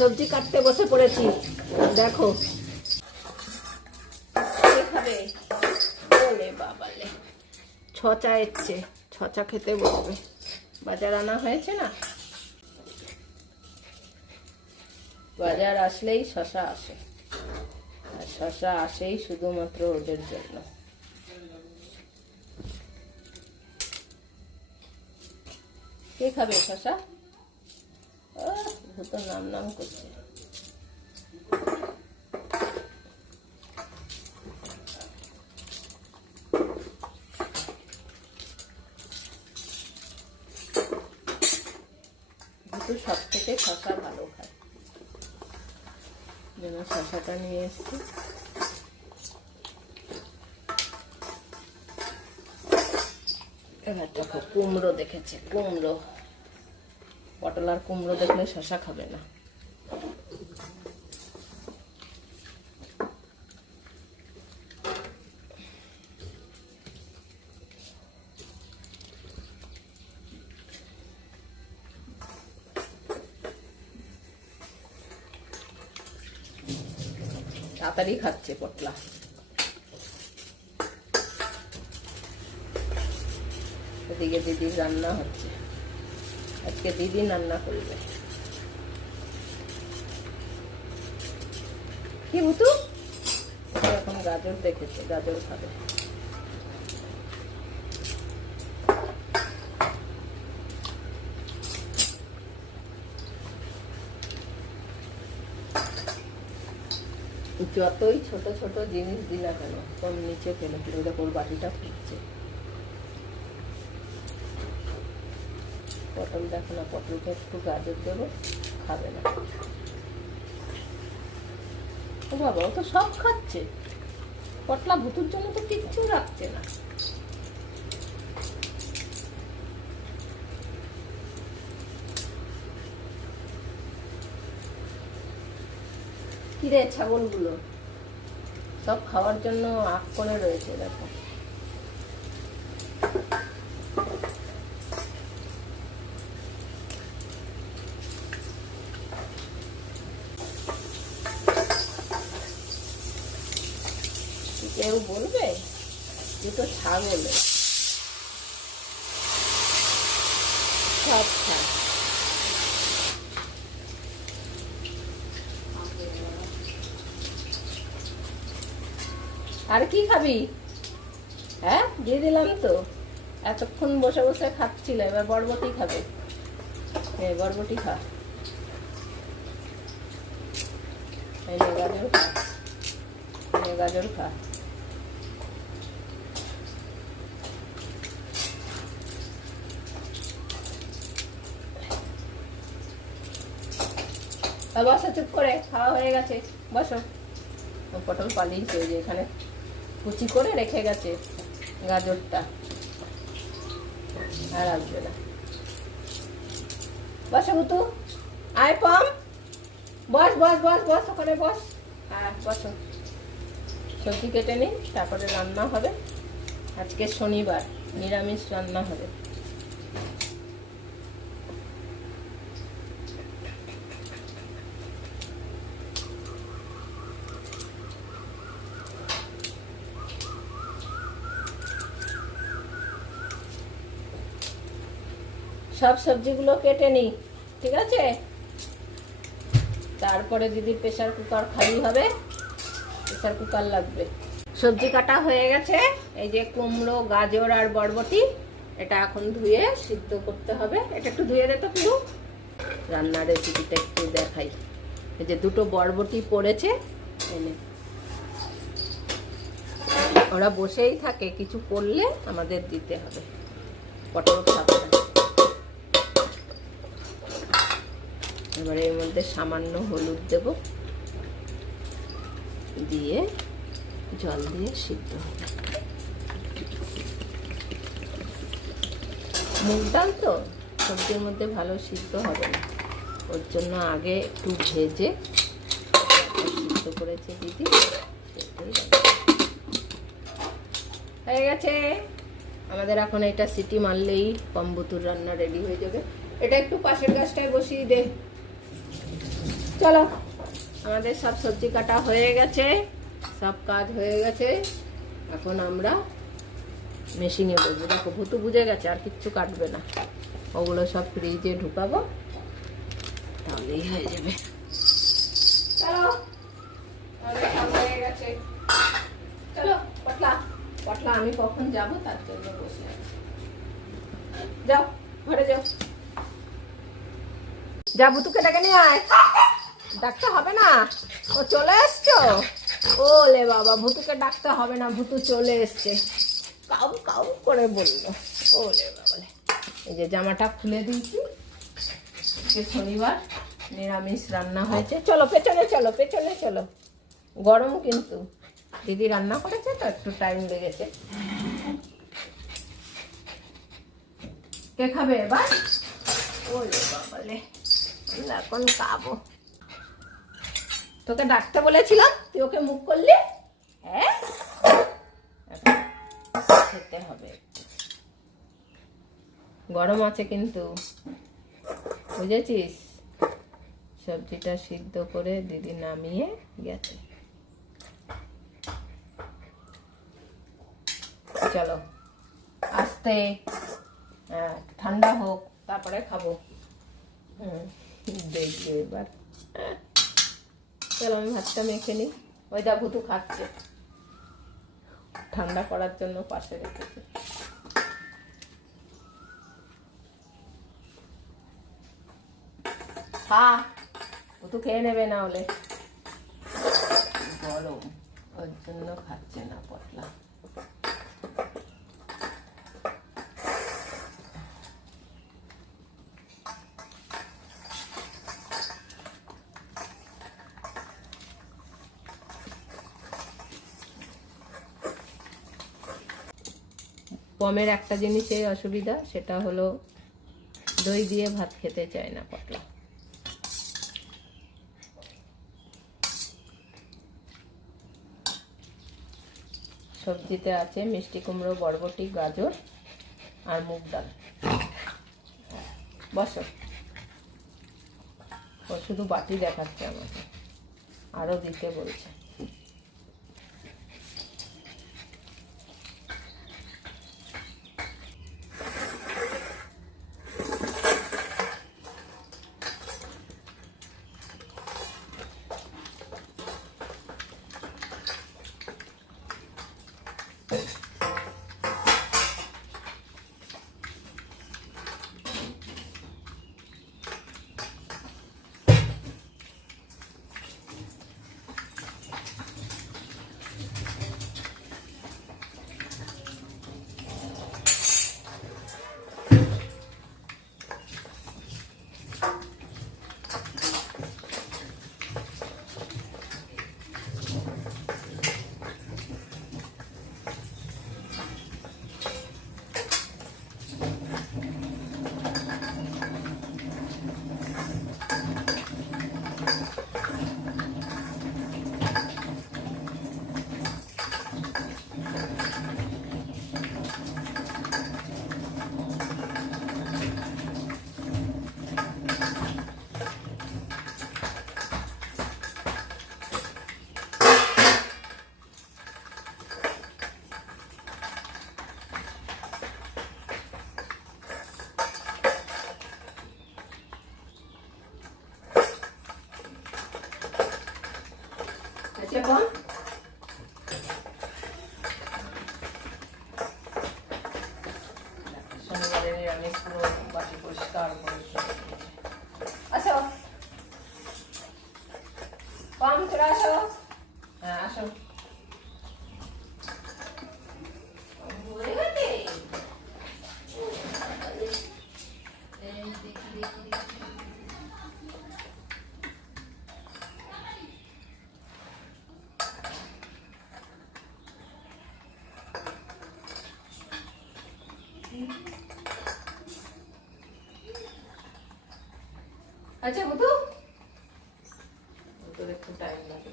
সবজি কাটতে বসে পড়েছি। দেখো। খাবে ওলে বাবালে ছচা এসছে ছচা খেতে বসবে। বাজার আনা হয়েছে না? বাজার আসলেই শশা আসে। আর শশা আসেই শুধুমাত্র ওদের জন্য। কে খাবে শশা? আহ, নাম নাম করছে। সব থেকে শশা ভালো খায়। যেন শশাটা নিয়ে এসছি। এবার কুমড়ো দেখেছে কুমড়ো। পটল আর কুমড়ো দেখলে শশা খাবে না। তাড়াতাড়ি খাচ্ছে পটলা। এদিকে দিদির রান্না হচ্ছে। আজকে দিদি রান্না করবে। কি বুতু? এখন গাজর দেখেছে, গাজর খাবে। যতই ছোট ছোট জিনিস না কেন কম নিচে ফেলে দেখো ওর বাটিটা ফুটছে। পটল দেখো না পটলটা একটু গাজর দেবো, খাবে না। ও বাবা, ও তো সব খাচ্ছে। পটলা ভুতুর জন্য তো কিচ্ছু রাখছে না। কিরে ছাগলগুলো? সব খাওয়ার জন্য আগ করে রয়েছে, দেখো কেউ বলবে দুটো ছাগলে। সব ছাগ আর কি খাবি? হ্যাঁ দিয়ে দিলাম তো। এতক্ষণ বসে বসে খাচ্ছিল, এবার বরবটি খাবে। হ্যাঁ বরবটি খা। গাজর খা। গাজর খা। তা বসো, চুপ করে, খাওয়া হয়ে গেছে, বসো। পটল পালিয়েছে, ওই যে এখানে কুচি করে রেখে গেছে গাজরটা। আর আসবে না। বসো বুতু আয়, পম। বস বস বস বস, ওখানে বস। হ্যাঁ বসো। সবজি কেটে নিই তারপরে রান্না হবে। আজকে শনিবার, নিরামিষ রান্না হবে। সব সবজিগুলো কেটে নিই, ঠিক আছে? তারপরে দিদির প্রেশার কুকার খালি হবে প্রেশার কুকার লাগবে। সবজি কাটা হয়ে গেছে, এই যে কুমড়ো, গাজর আর বরবটি, এটা এখন ধুয়ে সিদ্ধ করতে হবে। এটা একটু ধুয়ে দে তো পুরো রান্নার রেসিপিটা একটু দেখাই। এই যে দুটো বরবটি পড়েছে এনে ওরা বসেই থাকে, কিছু করলে আমাদের দিতে হবে। পটল খাবে না এবারে এর মধ্যে সামান্য হলুদ দেব। দিয়ে জল দিয়ে সিদ্ধ হবে। মুগ ডাল তো সবজির মধ্যে ভালো সিদ্ধ হবে না। ওর জন্য আগে একটু ভেজে সিদ্ধ করেছে দিদি। হয়ে গেছে। আমাদের এখন এটা সিটি মারলেই কম্বুতুর রান্না রেডি হয়ে যাবে। এটা একটু পাশের গাছটায় বসিয়ে দে। চলো। আমাদের সব সবজি কাটা হয়ে গেছে সব কাজ হয়ে গেছে। এখন আমরা মেশিনে বসবো। দেখো ভুতু বুঝে গেছে আর কিচ্ছু কাটবে না। ওগুলো সব ফ্রিজে ঢুকাবো তাহলেই হয়ে যাবে। চলো। হয়ে গেছে। চলো পটলা। পটলা আমি কখন যাব? তার জন্য বসে আছি। যাও ঘরে যাও। যা ভুতুকে ডেকে নিয়ে আয়। ডাকতে হবে না? ও চলে এসছো? ও লে বাবা, ভুতুকে ডাকতে হবে না, ভুতু চলে এসছে। কাউ কাউ করে বলল ও লে বাবা। এই যে জামাটা খুলে দিয়েছি। শনিবার, নিরামিষ রান্না হয়েছে। চলো, পেছনে চলো পেছনে চলো। গরম কিন্তু। দিদি রান্না করেছে তো, একটু টাইম লেগেছে। কে খাবে এবার? ওরে বাবালে আমি এখন খাব। তোকে ডাকতে বলেছিলাম তুই ওকে মুখ করলি? হ্যাঁ? খেতে হবে গরম আছে কিন্তু। বুঝেছিস? সবজিটা সিদ্ধ করে দিদি নামিয়ে গেছে। চলো আস্তে। হ্যাঁ, ঠান্ডা হোক তারপরে খাব। হুম দেখবে এবার। চলো, আমি ভাতটা মেখে নিই। ওই দা ভুতু খাচ্ছে। ঠান্ডা করার জন্য পাশে রেখেছে। খা, ভুতু খেয়ে নেবে না হলে। গরম ওর জন্য খাচ্ছে না পটলা। পমের একটা জিনিসের অসুবিধা, সেটা হলো দই দিয়ে ভাত খেতে চায় না পটলা। সবজিতে আছে মিষ্টি কুমড়ো, বরবটি, গাজর আর মুগ ডাল। বসো। ও শুধু বাটি দেখাচ্ছে আমাকে। আরও দিতে বলছে। কম শনিবারের নিরামিষ পুরো বাটি পরিষ্কার পরিষ্কার আসো কম চলে আসো হ্যাঁ আসো হয়ে গেছে? এই দেখি দেখি দেখি আচ্ছা বুধু তোর একটু টাইম লাগে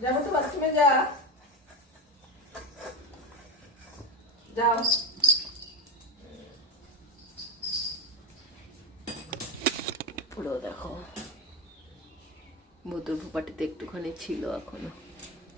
যাব তো বাথরুমে যা যাও দেখো। বোতল ভোপাটিতে একটুখানি ছিল এখনও।